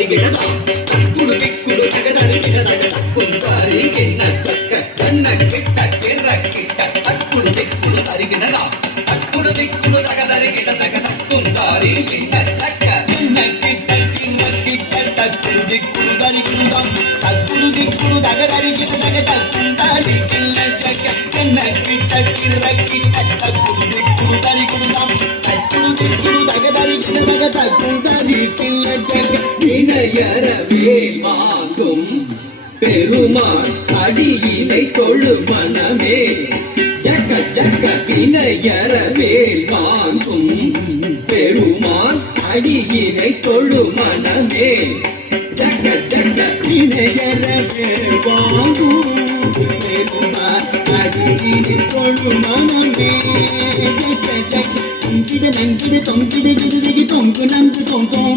தரிகிடதாம் தக்குடு திக்குடு தகதரிகிடதக தக்குந்தாரி கிண்ண தக்க கண்ண கிட்ட கிற கிட்ட தக்குடு திக்குடு தரிகிடதாம் தக்குடு திக்குடு தகதரிகிடதக தக்குந்தாரி கிண்ண தக்க கண்ண கிட்ட கிண்ண கிட்ட தக்குடு திக்குடு தரிகிடதாம் தக்குடு திக்குடு தகதரிகிடதக தக்குந்தாரி கிண்ண தக்க கண்ண கிட்ட கிற கிட்ட தக்குடு திக்குடு தரிகிடதாம் தக்குடு திக்குடு தகதரிகிடதக தக்குந்தாரி கிண்ண தக்க வினையறவே மாந்தும் பெருமான் அடியினை தொழு மனமே ஜக்க ஜக்க வினையறவே மாந்தும் பெருமான் அடியினை தொழு மனமே ஜக்க ஜக்க வினையறவே வாங்கும் பெருமான் அடியினை தொழு மனமே ஜக்க ஜக்க தொங்கிட நங்கிட தொங்கிட விடுதிக்கு தொங்கு நந்து தொங்கும்